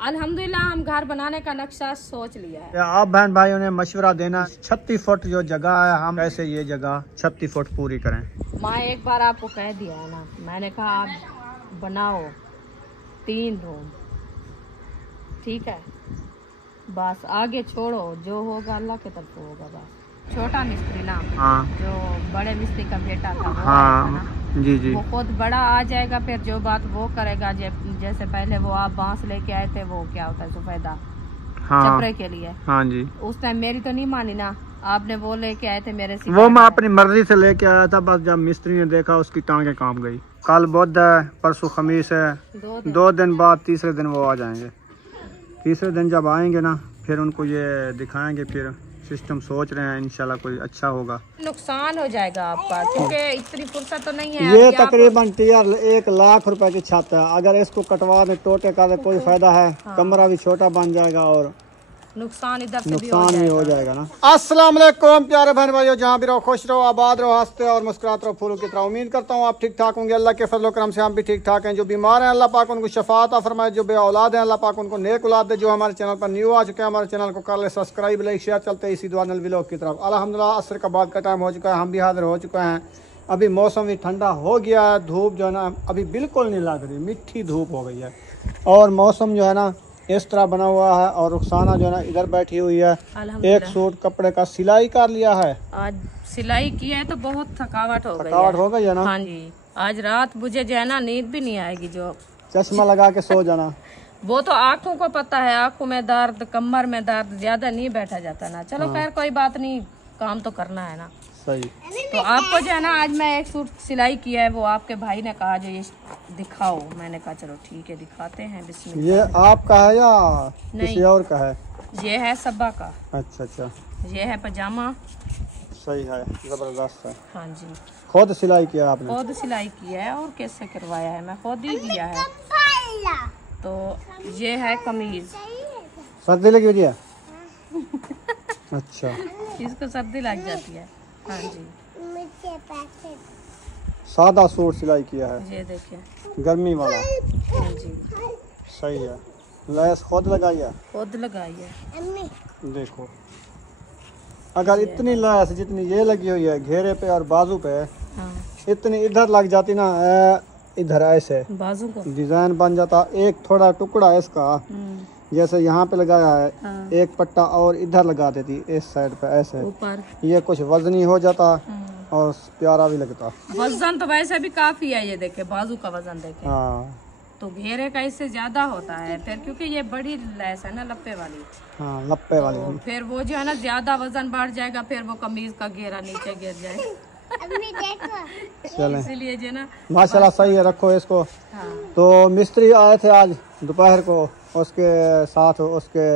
अल्हम्दुलिल्लाह हम घर बनाने का नक्शा सोच लिया है। आप बहन भाइयों ने मशवरा देना 36 फुट जो जगह है, हम ऐसे ये जगह 36 फुट पूरी करें। मैं एक बार आपको कह दिया है ना, मैंने कहा आप बनाओ 3 रूम, ठीक है, बस आगे छोड़ो, जो होगा अल्लाह की तरफ होगा। बस छोटा मिस्त्री ना, हाँ, जो बड़े मिस्त्री का बेटा था वो हाँ, आया था ना, जी जी, वो खुद बड़ा आ जाएगा, फिर जो बात वो करेगा। जैसे पहले वो आप बांस लेके आए थे, वो क्या होता है सफेदा, हाँ, चपरे के लिए, हाँ जी, उस टाइम मेरी तो नहीं मानी ना, आपने वो लेके आए थे मेरे से। वो मैं अपनी मर्जी से लेके आया था, बस जब मिस्त्री ने देखा उसकी टांगे कांप गई। कल बुध है, परसों खमीस है, 2 दिन बाद तीसरे दिन वो आ जाएंगे। तीसरे दिन जब आएंगे ना, फिर उनको ये दिखाएंगे, फिर सिस्टम सोच रहे हैं इंशाल्लाह कोई अच्छा होगा। नुकसान हो जाएगा आपका, क्योंकि इतनी फुर्सत तो नहीं है। ये तकरीबन टीयर 1 लाख रुपए की छत है, अगर इसको कटवा में टोटे का कोई फायदा है, कमरा भी छोटा बन जाएगा और नुकसान इधर से नुकसान भी हो जाएगा ना। अस्सलाम वालेकुम प्यारे बहन भाइयों, जहाँ भी रहो खुश रहो, आबाद रहो, हंसते और मुस्कुराते रहो फूलों की तरह। उम्मीद करता हूँ आप ठीक ठाक होंगे। अल्लाह के फजल करम से हम भी ठीक ठाक हैं। जो बीमार हैं अल्लाह पाक उनको शफात फरमाए, जो बे औलाद हैं अल्लाह पाक उनको नेक औलाद दे। जो हमारे चैनल पर न्यू आ चुके हैं, हमारे चैनल को कर ले सब्सक्राइब, लाइक शेयर। चलते इसी दुआ नल व्लॉग की तरफ। अल्हम्दुलिल्लाह असर का बाद का टाइम हो चुका है, हम भी हाजिर हो चुके हैं। अभी मौसम भी ठंडा हो गया है, धूप जो है ना अभी बिल्कुल नहीं लग रही, मिट्टी धूप हो गई है और मौसम जो है ना इस तरह बना हुआ है। और रुखसाना जो है ना इधर बैठी हुई है, एक सूट कपड़े का सिलाई कर लिया है। आज सिलाई की है तो बहुत थकावट हो गई है ना। हाँ जी, आज रात मुझे जो है ना नींद भी नहीं आएगी। जो चश्मा लगा के सो जाना वो तो आंखों को पता है, आंखों में दर्द, कमर में दर्द, ज्यादा नहीं बैठा जाता ना। चलो खैर कोई बात नहीं, काम तो करना है ना। सही। तो आपको जो है ना आज मैं एक सूट सिलाई किया है, वो आपके भाई ने कहा जो ये दिखाओ, मैंने कहा चलो ठीक है दिखाते हैं। बिस्मिल्लाह। ये आपका है या किसी और का है? ये है सब्बा का। अच्छा अच्छा, ये है पजामा। सही है, जबरदस्त है। हाँ जी, खुद सिलाई किया आपने? खुद सिलाई किया है। और कैसे करवाया है, मैं खुद ही किया है। तो ये है कमीज। सर्दी लगी हुई है? अच्छा, इसको सर्दी लग जाती है। हाँ जी, सादा सूट सिलाई किया है, ये देखिए गर्मी वाला। हाँ जी, सही है। लैस खुद लगाई है? खुद लगाई है। देखो, अगर इतनी लैस जितनी ये लगी हुई है घेरे पे और बाजू पे, हाँ, इतनी इधर लग जाती ना, इधर ऐसे बाजू को डिजाइन बन जाता। एक थोड़ा टुकड़ा इसका जैसे यहाँ पे लगाया है, हाँ, एक पट्टा और इधर लगा देती इस साइड पे ऐसे, ऊपर ये कुछ वजनी हो जाता और प्यारा भी लगता। वजन तो वैसे भी काफी है, ये देखे बाजू का वजन देखे। हाँ, तो घेरे का इससे ज्यादा होता है फिर, क्योंकि ये बड़ी लैस है ना लप्पे वाली। हाँ, लप्पे वाली। तो फिर वो जो है ना ज्यादा वजन बढ़ जाएगा, फिर वो कमीज का घेरा नीचे गिर जाएगा। चले, इसीलिए जो ना माशाल्लाह सही है, रखो इसको। हाँ, तो मिस्त्री आए थे आज दोपहर को, उसके साथ उसके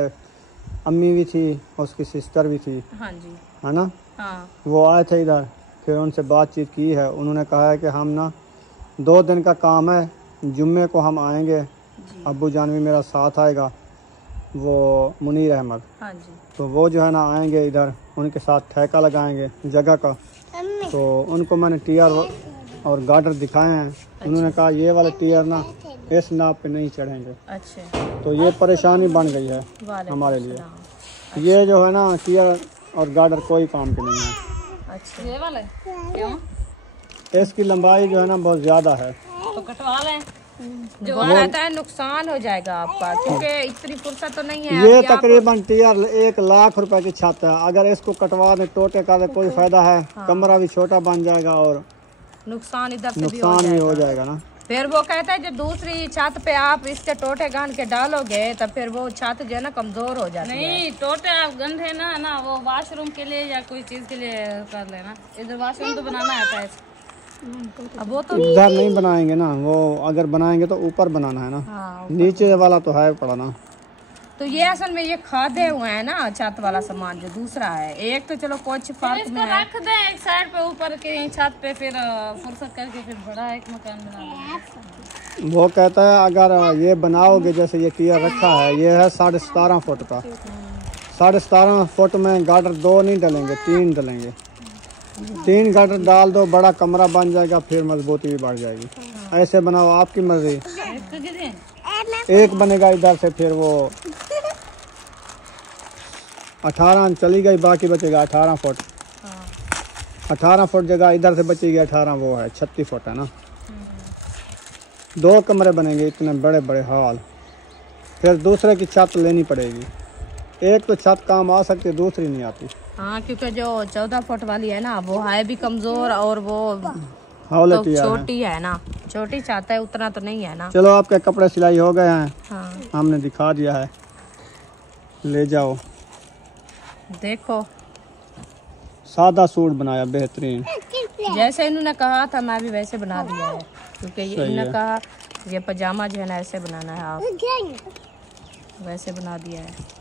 अम्मी भी थी, उसकी सिस्टर भी थी, हाँ जी, है ना। हाँ, वो आए थे इधर, फिर उनसे बातचीत की है। उन्होंने कहा है कि हम ना 2 दिन का काम है, जुम्मे को हम आएंगे, अब्बू जान भी मेरा साथ आएगा, वो मुनीर अहमद। हाँ जी, तो वो जो है ना आएंगे इधर, उनके साथ ठेका लगाएंगे जगह का। तो उनको मैंने टीयर और गार्डर दिखाए हैं। उन्होंने कहा ये वाले टीयर ना इस नाप पे नहीं चढ़ेंगे। अच्छा, तो ये परेशानी बन गई है हमारे लिए। ये जो है ना टीयर और गार्डर कोई काम के नहीं है। अच्छा, ये वाले क्यों? इसकी लंबाई जो है ना बहुत ज्यादा है, तो कटवा लें। जो रहता है नुकसान हो जाएगा आपका, क्योंकि इतनी फुर्सत तो नहीं है। ये तकरीबन टीयर 1 लाख रुपए की छत है, अगर इसको कटवा में टोटे का कोई फायदा है, कमरा भी छोटा बन जाएगा और नुकसान इधर से नुकसान भी हो जाएगा ना। फिर वो कहता है जब दूसरी छत पे आप इसके टोटे गांड के डालोगे, तब फिर वो छत जो है ना कमजोर हो जाती है। नहीं, टोटे आप गंधे ना वो वॉशरूम के लिए या कोई चीज के लिए कर लेना। इधर वॉशरूम तो बनाना आता है, अब वो तो इधर नहीं बनाएंगे ना, वो अगर बनाएंगे तो ऊपर बनाना है ना। हाँ, नीचे वाला तो है पड़ा ना। तो ये असल में ये खादे हुए हैं ना छत वाला सामान, जो दूसरा है एक तो चलो कुछ फर्क में है। रख दे एक साइड पे, ऊपर के छत पे फिर फुर्सत करके फिर बड़ा एक मकान बना। वो कहता है अगर ये बनाओगे, जैसे ये टीयर रखा है, ये है 17.5 फुट का। 17.5 फुट में गार्डर 2 नहीं डलेंगे, 3 डलेंगे। 3 गार्डर डाल दो, बड़ा कमरा बन जाएगा, फिर मजबूती भी बढ़ जाएगी। ऐसे बनाओ, आपकी मर्जी। एक बनेगा इधर से, फिर वो 18 चली गई, बाकी बचेगा 18 फुट। 18 फुट जगह इधर से बचेगी 18, वो है 36 फुट है ना। 2 कमरे बनेंगे इतने बड़े बड़े हॉल। फिर दूसरे की छत लेनी पड़ेगी। एक तो छत काम आ सकती है, दूसरी नहीं आती। हाँ, क्योंकि जो 14 फुट वाली है ना वो है भी कमजोर, और वो तो छोटी है ना, छोटी चाहता है, उतना तो नहीं है ना। चलो आपके कपड़े सिलाई हो गए हैं। हाँ। हमने दिखा दिया है, ले जाओ। देखो सादा सूट बनाया बेहतरीन, जैसे इन्होंने कहा था मैं भी वैसे बना दिया है, क्योंकि इन्होंने कहा ये पजामा जो है ना ऐसे बनाना है, आप वैसे बना दिया है।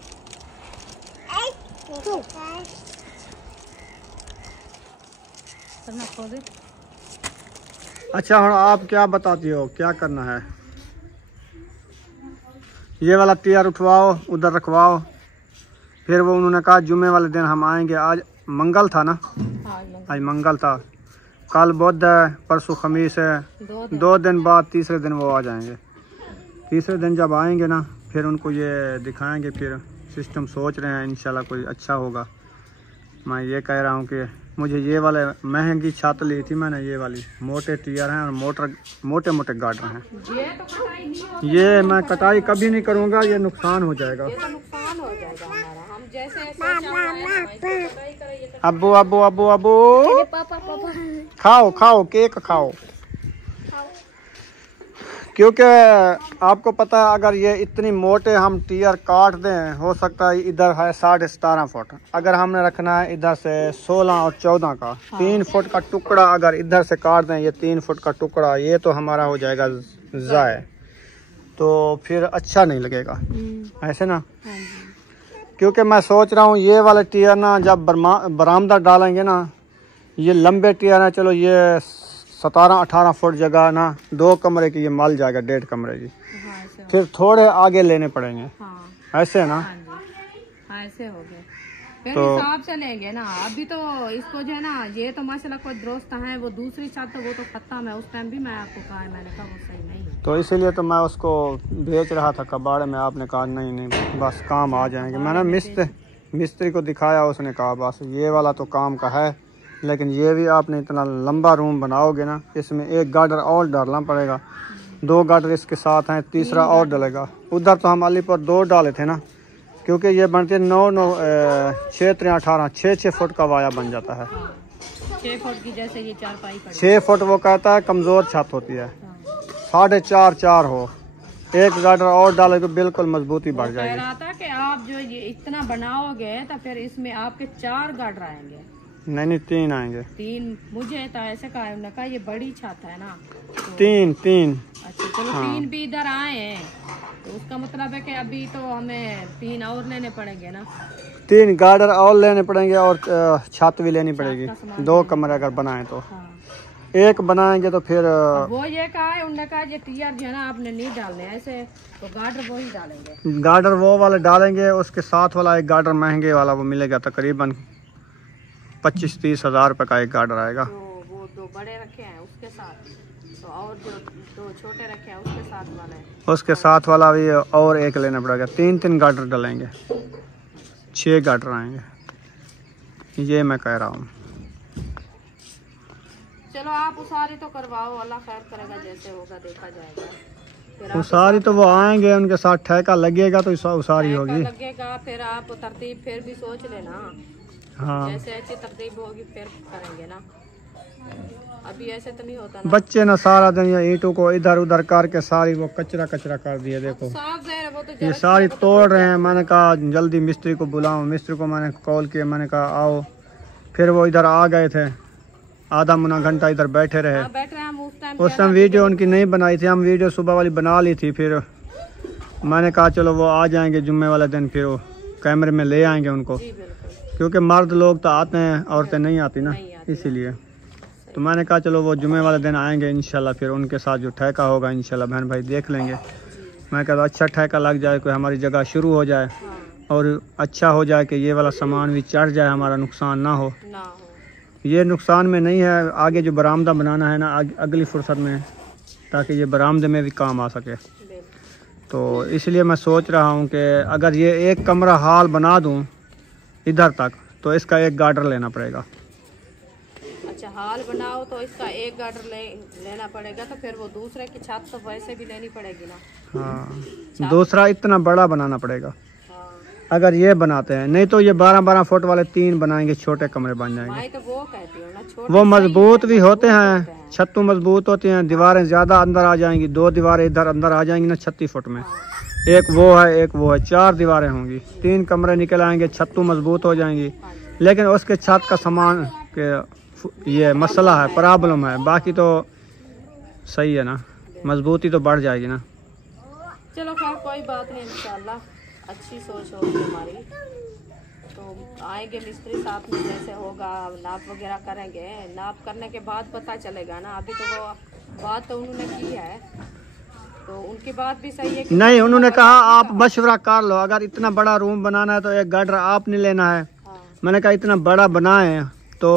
अच्छा ਹੁਣ आप क्या बताती हो, क्या करना है? ये वाला तैयार उठवाओ, उधर रखवाओ। फिर वो उन्होंने कहा जुम्मे वाले दिन हम आएंगे। आज मंगल था ना, आज मंगल था, कल बुध है, परसों खमीस है, 2 दिन बाद तीसरे दिन वो आ जाएंगे। तीसरे दिन जब आएंगे ना, फिर उनको ये दिखाएंगे। फिर सिस्टम सोच रहे हैं, इंशाल्लाह कोई अच्छा होगा। मैं ये कह रहा हूँ कि मुझे ये वाले महंगी छत ली थी मैंने, ये वाली मोटे टीयर हैं और मोटे मोटे गार्डर हैं। ये मैं कटाई कभी नहीं करूँगा, ये नुकसान हो जाएगा। अब्बू अब्बू अब्बू अब्बू खाओ खाओ, केक खाओ। क्योंकि आपको पता है अगर ये इतनी मोटे हम टीयर काट दें, हो सकता है इधर है 17.5 फुट, अगर हमने रखना है इधर से 16 और 14 का, 3 फुट का टुकड़ा अगर इधर से काट दें, ये 3 फुट का टुकड़ा, ये तो हमारा हो जाएगा ज़ाय, तो फिर अच्छा नहीं लगेगा ऐसे ना। क्योंकि मैं सोच रहा हूँ ये वाले टीयर ना जब बरामदा डालेंगे ना, ये लंबे टीयर हैं, चलो ये 17-18 फुट जगह ना 2 कमरे की ये मल जाएगा, 1.5 कमरे की। फिर थोड़े आगे लेने पड़ेंगे। ऐसे ना। ऐसे हो गए, फिर तो हिसाब से लेंगे ना। अभी तो इसको जो है ना, ये तो माशाल्लाह कोई दुरुस्त है, वो दूसरी छत तो वो तो खत्म है। उस टाइम भी मैं आपको कहा, मैंने कहा वो सही नहीं है, तो इसीलिए तो मैं उसको बेच रहा था कबाड़े में। आपने कहा नहीं नहीं बस काम आ जाएंगे। मैंने मिस्त्री को दिखाया, उसने कहा बस ये वाला तो काम का है, लेकिन ये भी आपने इतना लंबा रूम बनाओगे ना, इसमें 1 गार्डर और डालना पड़ेगा, 2 गार्डर इसके साथ हैं, तीसरा और डलेगा। उधर तो हम अलीपुर 2 डाले थे ना, क्योंकि ये बनते 9-9 6 फुट का वाया बन जाता है। 6 फुट की जैसे ये 4 पाई 6 फुट वो कहता है कमजोर छत होती है। 4.5 हो, 1 गार्डर और डाले तो बिल्कुल मजबूती बढ़ जाएगी। कह रहा था कि आप जो ये इतना बनाओगे तो फिर इसमें आपके 4 गार्डर आएंगे। नहीं 3 आएंगे। 3 मुझे तो ऐसे कहा, उन्होंने कहा ये बड़ी छत है ना, तो 3। अच्छा चलो हाँ। 3 भी इधर आए हैं, तो उसका मतलब है कि अभी तो हमें 3 और लेने पड़ेंगे ना। 3 गार्डर और लेने पड़ेंगे और छत भी लेनी पड़ेगी। 2 कमरे अगर बनाए तो हाँ। 1 बनाएंगे तो फिर वो ये कहा है, उन्होंने कहा ये टीयर जो है ना आपने नहीं डालने ऐसे, तो गार्डर वो ही डालेंगे। गार्डर वो वाले डालेंगे, उसके साथ वाला 1 गार्डर महंगे वाला वो मिलेगा, तकरीबन 25-30 हज़ार रुपये का 1 गार्डर आएगा। तो वो 2 बड़े रखे हैं उसके साथ, तो और जो 2 छोटे रखे हैं उसके साथ वाला है, उसके साथ वाला भी और 1 लेना पड़ेगा। 3 गार्डर डलेंगे, 6 गार्डर आएंगे, ये मैं कह रहा हूँ। चलो आप उसारी तो करवाओ, अल्लाह खैर करेगा, जैसे होगा देखा जाएगा। उसारी तो वो आएंगे, उनके साथ ठेका लगेगा तो उसारी होगी, लगेगा। फिर आप तरतीब फिर भी सोच लेना। हाँ, जैसे अच्छी तरतीब होगी फिर करेंगे ना, अभी ऐसे तो नहीं होता ना। बच्चे ना सारा दिन ये ईंटों को इधर उधर करके सारी वो कचरा कर दिया। देखो तो ये सारी तोड़ रहे हैं। मैंने कहा जल्दी मिस्त्री को बुलाओ, मिस्त्री को मैंने कॉल किया, मैंने कहा आओ। फिर वो इधर आ गए थे, आधा मुना घंटा इधर बैठे रहे। उस टाइम वीडियो उनकी नहीं बनाई थी, हम वीडियो सुबह वाली बना ली थी। फिर मैंने कहा चलो वो आ जाएंगे जुम्मे वाले दिन, फिर वो कैमरे में ले आएंगे उनको, क्योंकि मर्द लोग तो आते हैं, औरतें नहीं आती ना, इसीलिए। तो मैंने कहा चलो वो जुम्मे वाले दिन आएंगे इंशाल्लाह, फिर उनके साथ जो ठेका होगा इंशाल्लाह बहन भाई देख लेंगे। मैं कहता अच्छा ठेका लग जाए, कोई हमारी जगह शुरू हो जाए और अच्छा हो जाए कि ये वाला सामान भी चढ़ जाए, हमारा नुकसान ना हो। ये नुकसान में नहीं है, आगे जो बरामदा बनाना है ना अगली फुर्सत में, ताकि ये बरामदे में भी काम आ सके। तो इसलिए मैं सोच रहा हूँ कि अगर ये एक कमरा हॉल बना दूँ इधर तक तो इसका एक गार्डर लेना पड़ेगा। अच्छा, हॉल बनाओ तो इसका एक गार्डर लेना पड़ेगा, तो फिर वो दूसरे की छत तो वैसे भी लेनी पड़ेगी ना। हाँ, दूसरा इतना बड़ा बनाना पड़ेगा। हाँ। अगर ये बनाते हैं, नहीं तो ये 12-12 फुट वाले 3 बनाएंगे, छोटे कमरे बन जाएंगे। तो वो कहती हूँ ना, छोटे वो मजबूत भी होते हैं, छत्तू मजबूत होती हैं, दीवारें ज्यादा अंदर आ जाएंगी, 2 दीवारें इधर अंदर आ जाएंगी ना 36 फुट में। एक वो है, एक वो है, 4 दीवारें होंगी, 3 कमरे निकल आएंगे, छत्तू मजबूत हो जाएंगी। लेकिन उसके छत का सामान के ये मसला है, प्रॉब्लम है, बाकी तो सही है ना, मजबूती तो बढ़ जाएगी ना। चलो खैर कोई बात नहीं, इंशाल्लाह अच्छी सोच होगी हमारी, तो आएंगे मिस्त्री साथ में, जैसे होगा नाप वगैरह करेंगे। नाप करने के बाद पता चलेगा ना, अभी तो वो बात तो उन्होंने की है, तो उनकी बात भी सही है कि नहीं, उन्होंने कहा आप मशवरा कर लो, अगर इतना बड़ा रूम बनाना है तो एक गार्डर आपने लेना है। हाँ। मैंने मैंने कहा इतना बड़ा बनाए तो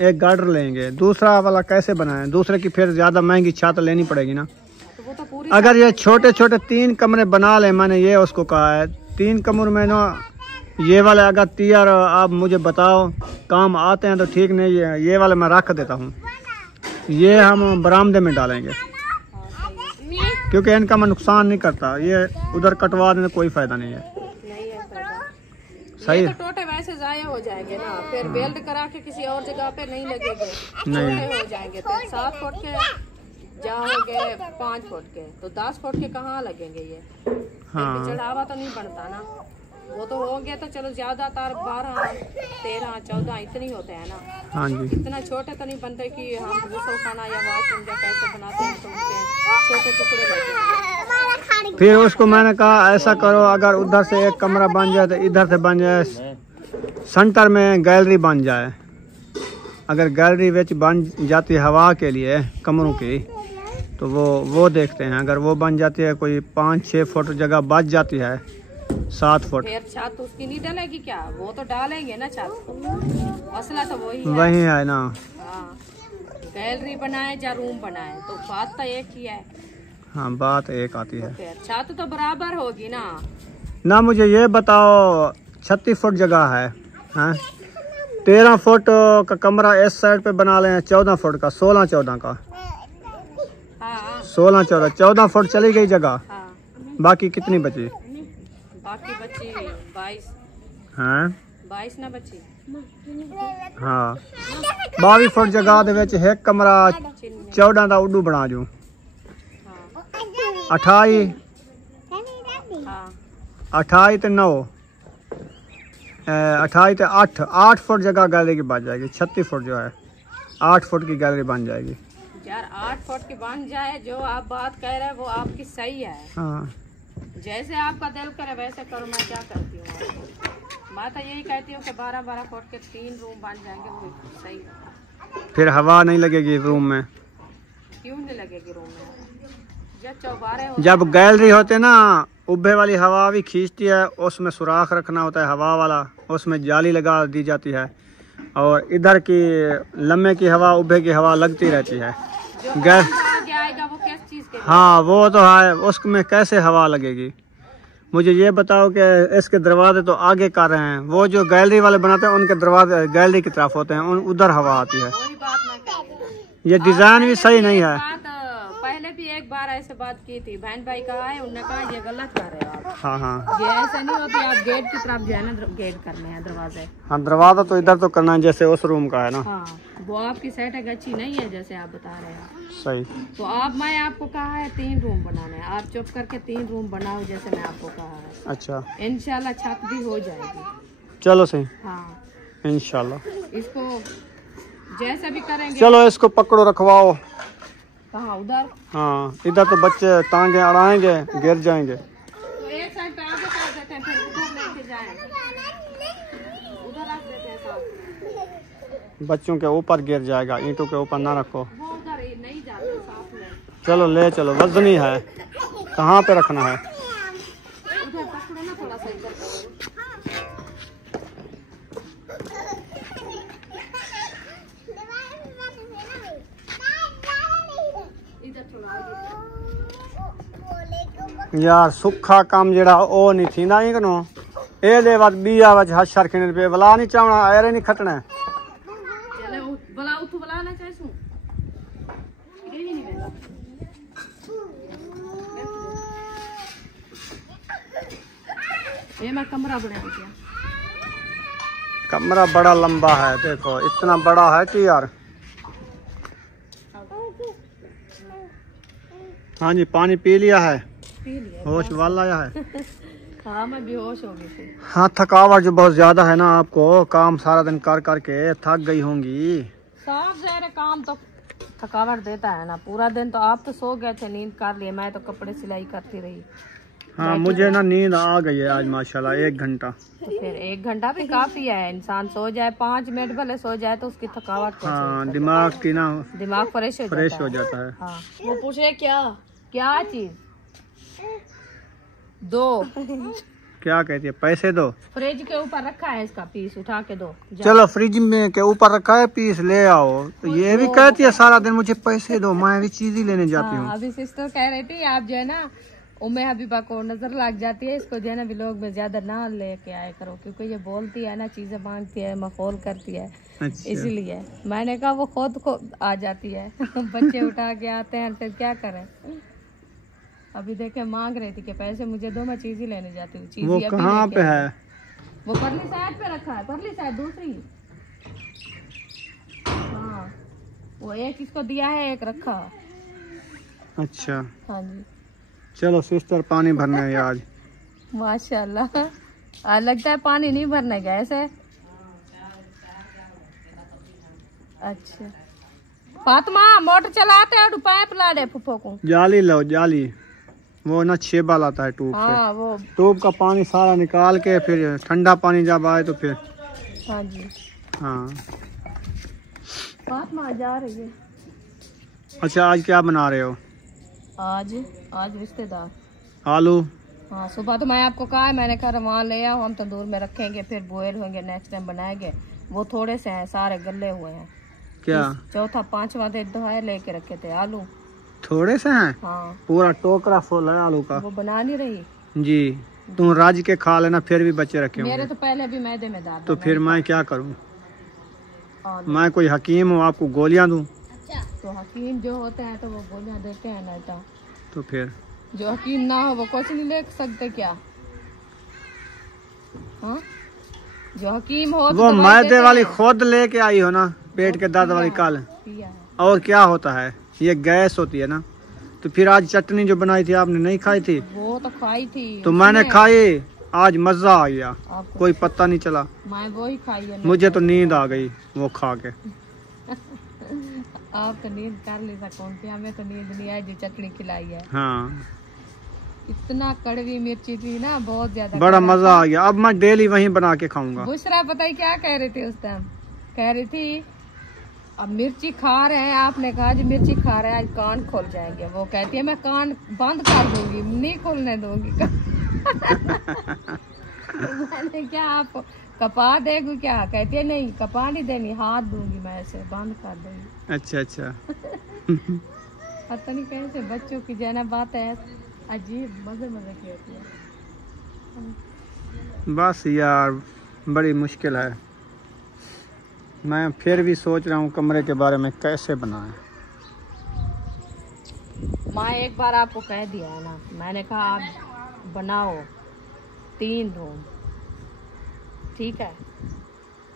एक गार्डर लेंगे, दूसरा वाला कैसे बनाएं, दूसरे की फिर ज़्यादा महंगी छत लेनी पड़ेगी ना। तो वो तो पूरी अगर ये छोटे छोटे 3 कमरे बना ले, मैंने ये उसको कहा है 3 कमरों में ना, ये वाले अगर तैयार आप मुझे बताओ काम आते हैं तो ठीक, नहीं ये वाले मैं रख देता हूँ, ये हम बरामदे में डालेंगे क्योंकि इनका मैं नुकसान नहीं करता, ये उधर कटवा देने कोई फायदा नहीं है। सही तो टोटे वैसे जाया हो जाएंगे ना, फिर बेल्ट करा के किसी और जगह पे नहीं लगेंगे, नहीं हो जाएंगे। तो 7 फुट के जहाँ हो गए 5 फुट के, तो 10 फुट के कहाँ लगेंगे ये? हाँ, चढ़ावा तो नहीं बनता ना, वो तो हो गया तो चलो, ज्यादातर 12, 13, 14 इतने होते हैं ना। हाँ जी, इतना छोटे तो नहीं बनते कि हम गुसल खाना या वाशरूम या कैसे बनाते हैं तो उनके छोटे टुकड़े लगेंगे। फिर उसको मैंने कहा ऐसा करो, अगर उधर से एक कमरा बन जाए तो इधर से बन जाए, सेंटर में गैलरी बन जाए। अगर गैलरी विच बन जाती है हवा के लिए कमरों की, तो वो देखते हैं। अगर वो बन जाती है, कोई 5-6 फुट जगह बच जाती है, 7 फुट, फिर छत उसकी नहीं डलेगी क्या? वो तो डालेंगे ना छत, मसला तो वही है ना। हाँ, गैलरी बनाए या रूम बनाए तो बात तो एक ही है। हाँ, बात एक आती है, फिर छत तो बराबर होगी ना। ना मुझे ये बताओ, 36 फुट जगह है, हाँ? 13 फुट का कमरा इस साइड पे बना लें, 14 फुट का, 16-14 का, हाँ 16-14 फुट चली गई जगह। हाँ, बाकी कितनी बची? बाकी बची 22। हाँ 22 ना बची। हाँ, 22 फुट जगह दे विच एक कमरा 14 का उड्डू बना जूं। 28 28 ते 9 28 ते 8 फुट जगह गैलरी की बन जाएगी। 36 फुट जो है 8 फुट की गैलरी बन जाएगी। यार 8 फुट की बन जाए, जो आप बात कह रहे हैं वो आपकी सही है। हाँ, जैसे आपका दिल करे वैसे करो, मैं क्या करती हूँ। मैं तो यही कहती हूँ कि 12-12 फुट के 3 रूम बन जाएंगे, वो सही है। फिर हवा नहीं लगेगी रूम में। क्यों नहीं लगेगी रूम में? जब चौबारे जब गैलरी होते ना, उब्बे वाली हवा भी खींचती है, उसमें सुराख रखना होता है हवा वाला, उसमें जाली लगा दी जाती है, और इधर की लम्बे की हवा, उब्बे की हवा लगती रहती है। गैस आएगा वो किस चीज के? हाँ, वो तो है, उसमें कैसे हवा लगेगी? मुझे ये बताओ कि इसके दरवाजे तो आगे कर रहे हैं, वो जो गैलरी वाले बनाते हैं उनके दरवाजे गैलरी की तरफ होते हैं, उधर हवा आती है। वही बात मैं कह रही हूँ। ये डिजाइन भी सही नहीं है। पहले भी एक बार ऐसे बात की थी, बहन भाई कहा है, उन्होंने कहा ये गलत कर रहे हो आप। हाँ हाँ, ये ऐसा नहीं होती, आप गेट की तरफ जो है ना, गेट करने हैं दरवाजे। हाँ, दरवाजा तो इधर तो करना है जैसे उस रूम का है ना। हाँ, वो आपकी सेटिंग अच्छी नहीं है जैसे आप बता रहे हैं। सही। तो मैं आपको कहा है 3 रूम बनाने हैं, आप चुप करके 3 रूम बनाओ जैसे मैं आपको कहा है। अच्छा, इंशाल्लाह छत भी हो जाएगी। चलो सही, हाँ, इंशाल्लाह। इसको जैसे भी करेंगे। चलो इसको पकड़ो, रखवाओ। कहाँ? उधर? हाँ, इधर तो बच्चे टांगे अड़ाएंगे, गिर जाएंगे। तो एक साइड पे आगे कर देते हैं, फिर उधर लेके जाएं, उधर रख देते हैं साथ। बच्चों के ऊपर गिर जाएगा, ईंटों के ऊपर ना रखो। वो उधर ही नहीं जाते साथ में। चलो ले चलो, वजनी है, कहाँ पे रखना है? उधर पकड़ो ना थोड़ा सा, इधर इधर थोड़ा आगे। यार सुखा काम जड़ा ओ नहीं थींदा ही कनो ए ले बात बिया वच हशर खिन पे बला नहीं चावना अरे नहीं खटना चले बला उठ बला ना कैसू ये नहीं बेटा ये मैं कमरा बना दिया। कमरा बड़ा लंबा है, देखो इतना बड़ा है कि यार। हाँ जी, पानी पी लिया है, होश वाला आया है। हाँ मैं बेहोश हो गई थी। हाँ, थकावट जो बहुत ज्यादा है ना आपको, काम सारा दिन कर करके थक गई होंगी। साफ ज़ाहिर है काम तो थकावट देता है ना। पूरा दिन तो आप तो सो गए थे, नींद कर लिए, मैं तो कपड़े सिलाई करती रही। हाँ, मुझे ना नींद आ गई है आज माशाल्लाह 1 घंटा। तो फिर 1 घंटा भी काफी है, इंसान सो जाए 5 मिनट भले सो जाए तो उसकी थकावट हाँ, दिमाग की ना दिमाग फ्रेश हो जाता है। हाँ। वो पूछे क्या चीज दो क्या कहती है, पैसे दो। फ्रिज के ऊपर रखा है, इसका पीस उठा के दो। चलो फ्रिज में के ऊपर रखा है, पीस ले आओ। तो ये भी कहती है सारा दिन मुझे पैसे दो, मैं भी चीज ही लेने जाती हूँ। अभी सिस्टर कह रही थी आप जो है ना उम्मे हबीबा को नजर लग जाती है, इसको जो है ना व्लॉग में ज्यादा ना लेके आया करो, क्योंकि ये बोलती है ना, चीजें मांगती है, मखौल करती है। अच्छा। इसलिए मैंने कहा वो खुद आ जाती है। बच्चे उठा के आते हैं, फिर क्या करें। अभी देखे मांग रही थी कि पैसे मुझे दो, मैं चीज ही लेने जाती हूँ। वो कहाँ पे है? वो परली साइड पे रखा है, परली साइड दूसरी। हाँ, वो एक इसको दिया है, एक रखा। अच्छा, हाँ जी। चलो सिस्टर पानी भरना है आज। माशाल्लाह, आज लगता है पानी नहीं भरने गए ऐसे। अच्छा फातिमा, मोटर चलाते हैं, पाइप ला दे फुफो को। जाली लो, जाली वो ना छेबा लाता है ट्यूब से। हाँ, वो ट्यूब का पानी सारा निकाल के फिर ठंडा पानी जब आए तो फिर। हाँ जी। हाँ, फातिमा जा रही है। अच्छा, आज क्या बना रहे हो? आज रिश्तेदार आलू। हाँ, सुबह तो मैं आपको कहा है, मैंने कहा वहाँ ले आओ, हम तंदूर में रखेंगे, फिर बॉयल होंगे, नेक्स्ट टाइम बनाएंगे। वो थोड़े से हैं, सारे गले हुए हैं। क्या? चौथा 5वां दिन लेके रखे थे आलू। थोड़े से हैं? हाँ, पूरा टोकरा फुल है आलू का। वो बना नहीं रही जी, तुम राज के खा लेना, फिर भी बच्चे रखे मेरे होंगे। तो पहले भी मैदे में दाल। तो फिर मैं क्या करूं? आलू। मैं कोई हकीम हूँ आपको गोलियां दूं? तो हकीम जो होते हैं तो वो गोलियां देते हैं ना। तो फिर जो हकीम ना हो वो कुछ नहीं ले सकते क्या? हाँ, जो हकीम हो वो मैदे वाली खुद लेके आई हो ना, पेट के दर्द वाली कल। पिया है। और क्या होता है, ये गैस होती है ना। तो फिर आज चटनी जो बनाई थी आपने नहीं खाई थी? वो तो खाई थी। तो मैंने खाई, आज मजा आ गया, आपको कोई पता नहीं चला। मैं वो ही खाई है। मुझे तो नींद आ गई वो खा के। आप तो नींद कर ली कौन थी, हमें तो नींद नहीं आई जो चटनी खिलाई है। हाँ, इतना कड़वी मिर्ची थी ना, बहुत ज्यादा। बड़ा मजा आ गया। अब मैं डेली वहीं बना के खाऊंगा। बुशरा पता ही क्या कह रही थी उस टाइम? कह रही थी अब मिर्ची खा रहे हैं, आपने कहा जो मिर्ची खा रहे हैं आज कान खोल जाएंगे। वो कहती है मैं कान बंद कर दूंगी, नहीं खोलने दूंगी। मैंने क्या आप कपा देगी क्या? कहती है नहीं कपा नहीं देनी, हाथ दूंगी, मैं ऐसे बंद कर दूंगी। अच्छा। पता नहीं कैसे बच्चों की जना बात है, अजीब मजे की होती है। बस यार बड़ी मुश्किल है। मैं फिर भी सोच रहा हूँ कमरे के बारे में कैसे बनाएं। मैं एक बार आपको कह दिया है ना, मैंने कहा आप बनाओ 3 रूम, ठीक है?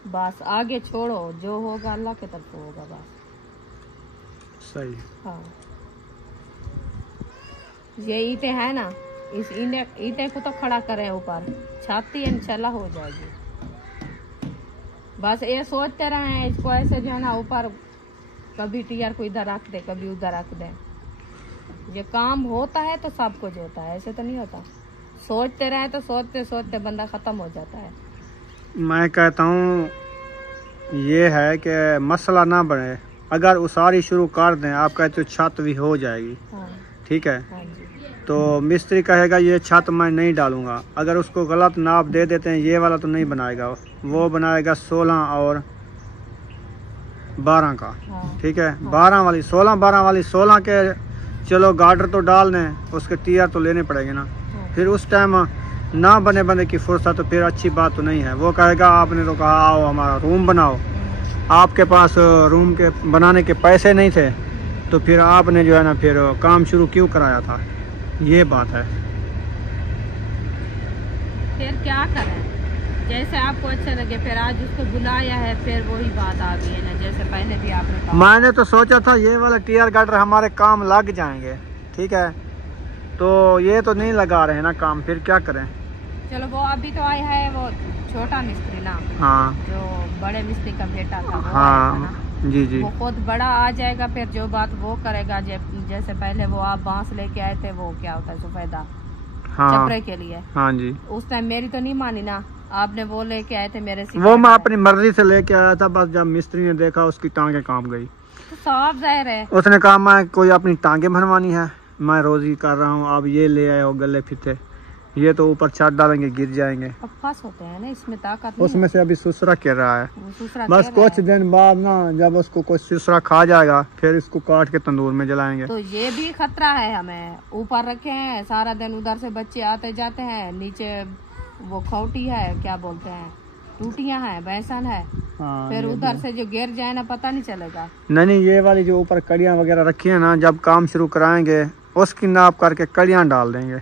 बस आगे छोड़ो, जो होगा अल्लाह की तरफ होगा बस। सही। हाँ, ये ईंटें है ना, इस ईंटें को तो खड़ा करें ऊपर, छाती इंशाल्लाह हो जाएगी। बस ये सोचते रहे इसको ऐसे जो है ना ऊपर, कभी टीयर को इधर रख दे, कभी उधर रख दे। ये काम होता है तो सब कुछ होता है, ऐसे तो नहीं होता। सोचते रहे तो सोचते सोचते बंदा खत्म हो जाता है। मैं कहता हूँ ये है कि मसला ना बने, अगर उसारी शुरू कर दें, आप कहते हो छत भी हो जाएगी। हाँ। ठीक है। हाँ जी। तो मिस्त्री कहेगा ये छत मैं नहीं डालूंगा, अगर उसको गलत नाप दे देते हैं, ये वाला तो नहीं बनाएगा, वो बनाएगा 16 और 12 का। हाँ। ठीक है। 12 वाली 16, 12 वाली 16 के चलो गार्डर तो डालने, उसके टीयर तो लेने पड़ेंगे ना। फिर उस टाइम ना बने बने की फुर्सत, तो फिर अच्छी बात तो नहीं है। वो कहेगा आपने तो कहा आओ हमारा रूम बनाओ, आपके पास रूम के बनाने के पैसे नहीं थे, तो फिर आपने जो है ना फिर काम शुरू क्यों कराया था, ये बात है। फिर क्या करें, जैसे आपको अच्छा लगे। फिर आज उसको बुलाया है, फिर वही बात आ गई है ना, जैसे पहले भी आपने कहा। मैंने तो सोचा था ये वाला टीयर गार्डर हमारे काम लग जाएंगे, ठीक है, तो ये तो नहीं लगा रहे हैं ना काम, फिर क्या करें। चलो वो अभी तो आया है वो छोटा मिस्त्री ना, हाँ जो बड़े मिस्त्री का बेटा था, वो हाँ आया था ना। जी जी। वो खुद बड़ा आ जाएगा, फिर जो बात वो करेगा। जैसे पहले वो आप बांस लेके आए थे, वो क्या होता है सफेदा, हाँ चपरे के लिए। हाँ जी। उस टाइम मेरी तो नहीं मानी ना, आपने वो लेके आए थे मेरे से। वो मैं अपनी मर्जी से लेके आया था, बस जब मिस्त्री ने देखा उसकी टांगे काम गई। तो साफ जाहिर है, उसने कहा मैं कोई अपनी टांगे बनवानी है, मैं रोज ही कर रहा हूँ, अब ये ले आए हो गले फीते, ये तो ऊपर छत डालेंगे गिर जाएंगे। अब फंस होते हैं ना, इसमें ताकत नहीं उसमें से अभी सुसरा कर रहा है। वो दूसरा बस कह रहा कुछ दिन बाद ना, जब उसको कुछ सुसरा खा जाएगा, फिर इसको काट के तंदूर में जलाएंगे। तो ये भी खतरा है हमें। ऊपर रखे हैं सारा दिन, उधर से बच्चे आते जाते हैं, नीचे वो खौटी है, क्या बोलते हैं, टूटियां हैं, बैसन है। हाँ, फिर उधर से जो गिर जाए ना, पता नहीं चलेगा। नहीं, ये वाली जो ऊपर कड़ियाँ वगैरह रखी है ना, जब काम शुरू कराएंगे उसकी नाप करके कड़ियाँ डाल देंगे।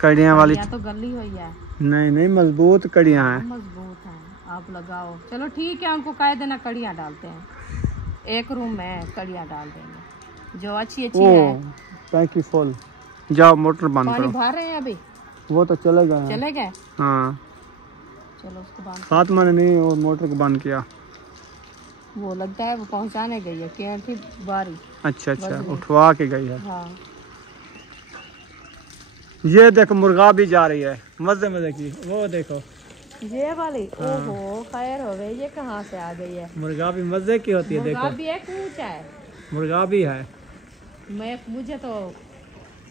कड़ियाँ वाली तो गली हुई है। नहीं, मजबूत कड़ियाँ हैं। मजबूत है, आप लगाओ। चलो ठीक है, उनको कह देना कड़ियाँ डालते हैं, एक रूम में कड़ियाँ डाल देंगे जो अच्छी है। टैंकी फुल, जाओ मोटर बंद पानी करो। भर रहे हैं अभी, वो तो चले गए। चले गए। हाँ, चलो उसको बंद। फातिमा ने नहीं वो मोटर को बंद किया। वो लगता है वो पहुंचाने गई है, क्या थी बारी। अच्छा, उठवा के गई है। हाँ। ये देखो मुर्गा भी जा रही है, मजे की, वो देखो ये वाली। ओहो खैर हो गई, ये कहाँ से आ गई है। मुर्गा भी मजे की होती है। मुर्गा देखो भी है, कूच है। मुर्गा भी है। मुझे तो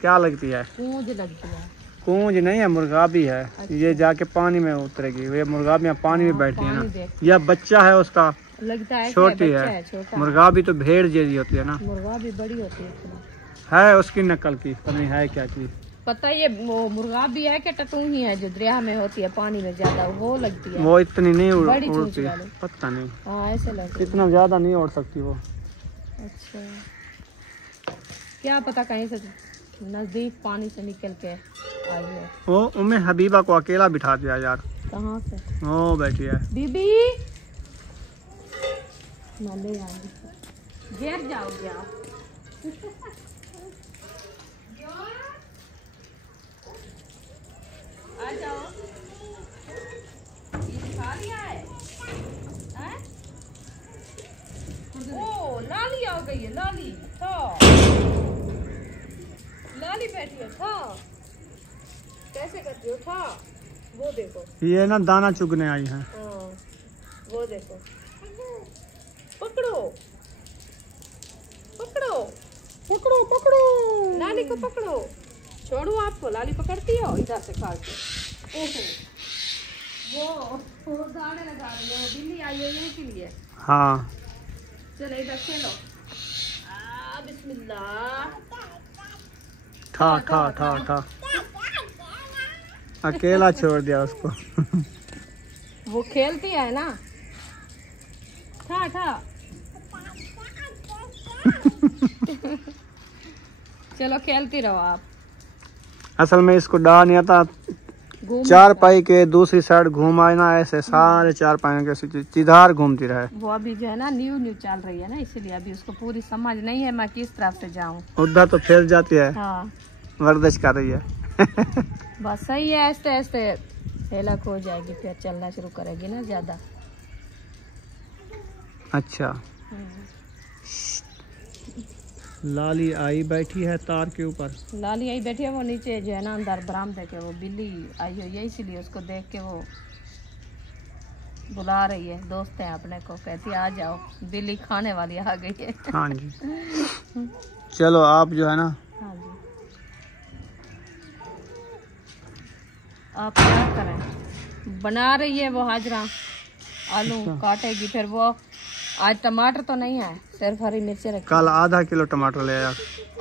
क्या लगती है, कूंज लगती है। कूंज नहीं है, मुर्गा भी है। अच्छा। ये जाके पानी में उतरेगी, ये मुर्गा भी पानी में बैठती है ना। यह बच्चा है उसका, लगता है छोटी है। मुर्गा भी तो भेड़ जैसी होती है ना। मुर्गा भी बड़ी होती है उसकी नकल की, पता है क्या चीज। पता है ये वो मुर्गा भी है कि टटू ही है, जो दरिया में होती है पानी में ज्यादा, वो लगती है। वो इतनी नहीं बड़ी उड़ती, पता नहीं। हाँ ऐसे लगती है, इतना ज्यादा नहीं उड़ सकती वो। अच्छा, क्या पता कहीं से नजदीक पानी से निकल के आ गया। वो उम्मे हबीबा को अकेला बिठा दिया यार। कहाँ से? वो बैठी है। बीबी ले गिर जाओगे आप। आ जाओ, ये खा लिया है? ओ लाली आ गई है, लाली था, लाली बैठी है था। कैसे करती हो था, वो देखो। ये ना दाना चुगने आई है। वो देखो, पकड़ो पकड़ो पकड़ो पकड़ो, लाली को पकड़ो। छोड़ू आपको, लाली पकड़ती हो इधर से खा के। वो दाने लगा रही है, बिल्ली आई है यहीं के लिए। हाँ चलो इधर खेलो। बिस्मिल्लाह। ठा ठा ठा ठा, अकेला छोड़ दिया उसको। वो खेलती है ना, ठा ठा। चलो खेलती रहो आप। असल में इसको डा नहीं आता, चार पाई के दूसरी साइड घूम आए ना, ऐसे सारे चार पाइयों के चिधार घूमती रहे। वो अभी जो है ना न्यू चल रही है ना, इसलिए अभी उसको पूरी समझ नहीं है मैं किस तरफ से जाऊं। उधर तो फैल जाती है। हाँ, वर्जिश कर रही है। बस सही है, ऐसे ऐसे हेलक हो जाएगी, फिर चलना शुरू करेगी ना ज्यादा। अच्छा, लाली आई बैठी है तार के ऊपर। लाली आई बैठी है, वो नीचे जो है ना अंदर बरामदे के, वो बिल्ली आई हुई है, इसीलिए उसको देख के वो बुला रही है। दोस्त है अपने को, कहती आ जाओ, बिल्ली खाने वाली आ गई है। हाँ जी। चलो आप जो है ना, हाँ जी, आप क्या करें। बना रही है वो हाजरा, आलू काटेगी, फिर वो आज टमाटर तो नहीं है, सिर्फ हरी मिर्ची रखी। कल आधा किलो टमाटर ले आया।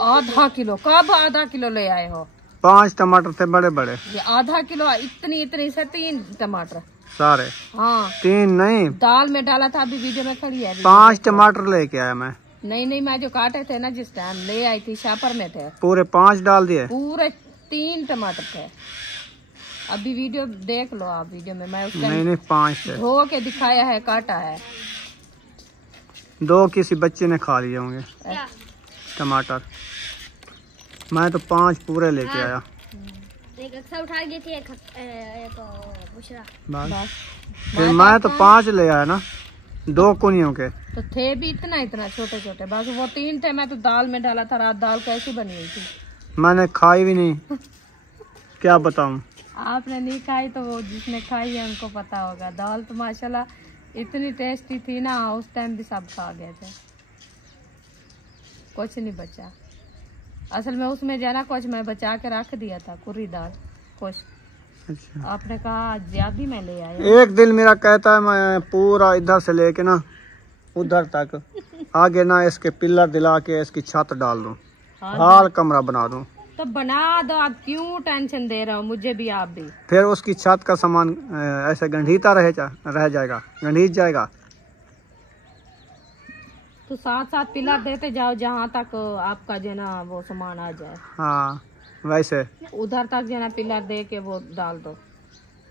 आधा किलो? कब आधा किलो ले आए हो? 5 टमाटर थे बड़े बड़े। ये आधा किलो इतनी से 3 टमाटर सारे? हाँ 3 नहीं, दाल में डाला था, अभी वीडियो में खड़ी है। 5 टमाटर लेके आया मैं। नहीं मैं जो काटे थे ना जिस टाइम ले आई थी, शापर में थे। पूरे 5 डाल दिए? पूरे 3 टमाटर थे। अभी वीडियो देख लो आप, वीडियो में मैं उसका नहीं 5 थे। धो के दिखाया है, काटा है। 2 किसी बच्चे ने खा लिए होंगे टमाटर। मैं तो 5 पूरे लेके आया। एक अक्सर उठा गई थी, एक बुशरा। बस फिर मैं तो 5 ले आया ना, 2 कुनियों के। तो थे भी इतना छोटे छोटे, बस वो 3 थे। मैं तो दाल में डाला था, रात दाल कैसी बनी हुई थी। मैंने खाई भी नहीं। क्या बताऊं? आपने नहीं खाई तो वो जिसने खाई है उनको पता होगा। दाल तो माशाल्लाह इतनी टेस्टी थी ना, उस टाइम भी सब खा गए थे, कुछ नहीं बचा। असल में उसमें जाना कुछ मैं बचा के रख दिया था, कुर्री दाल कुछ। अच्छा। आपने कहा ज्यादा मैं ले आया। एक दिल मेरा कहता है मैं पूरा इधर से लेके ना उधर तक आगे ना इसके पिलर दिला के इसकी छत डाल दूं, हाल कमरा बना दूं। तो बना दो, आप क्यों टेंशन दे रहे हो? मुझे भी आप भी। फिर उसकी छत का सामान ऐसे गंढीता रह जाएगा, गंढीत जाएगा। तो साथ साथ पिलर देते जाओ जहाँ तक आपका जो ना वो सामान आ जाए। हाँ वैसे उधर तक जो ना पिलर दे के वो डाल दो,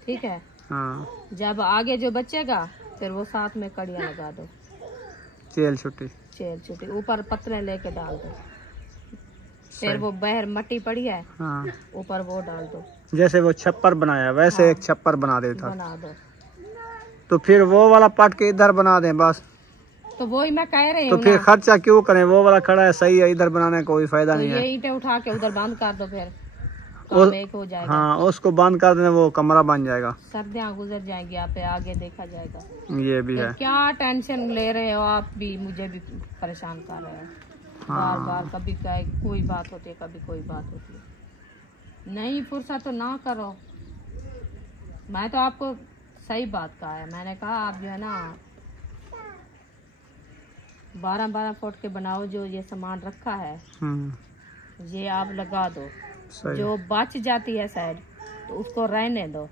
ठीक है। हाँ जब आगे जो बचेगा फिर वो साथ में कड़ियाँ लगा दो, चेल छुट्टी ऊपर पत्थर लेके डाल दो। फिर वो बहर मट्टी पड़ी है, हाँ ऊपर वो डाल दो। जैसे वो छप्पर बनाया वैसे हाँ, एक छप्पर बना देता। बना दो। तो फिर वो वाला पट के इधर बना दें बस। तो वही मैं कह रही तो हूँ फिर ना। खर्चा क्यों करें? वो वाला खड़ा है सही है, इधर बनाने का कोई फायदा तो नहीं है। ये ईंटें उठा के उधर बंद कर दो, फिर काम एक हो जाएगा। हाँ उसको बंद कर देने, वो कमरा बन जाएगा। सर्दियाँ गुजर जाएंगी, आप पे आगे देखा जाएगा। ये भी तो है। क्या टेंशन ले रहे हो आप भी, मुझे भी परेशान कर रहे हो। हाँ। बार कभी कोई बात होती है, कभी कोई बात होती है। नहीं फुर्सत तो ना करो। मैं तो आपको सही बात कहा है। मैंने कहा आप जो है ना 12-12 फुट के बनाओ, जो ये सामान रखा है ये आप लगा दो। जो बच जाती है साइड तो उसको रहने दो।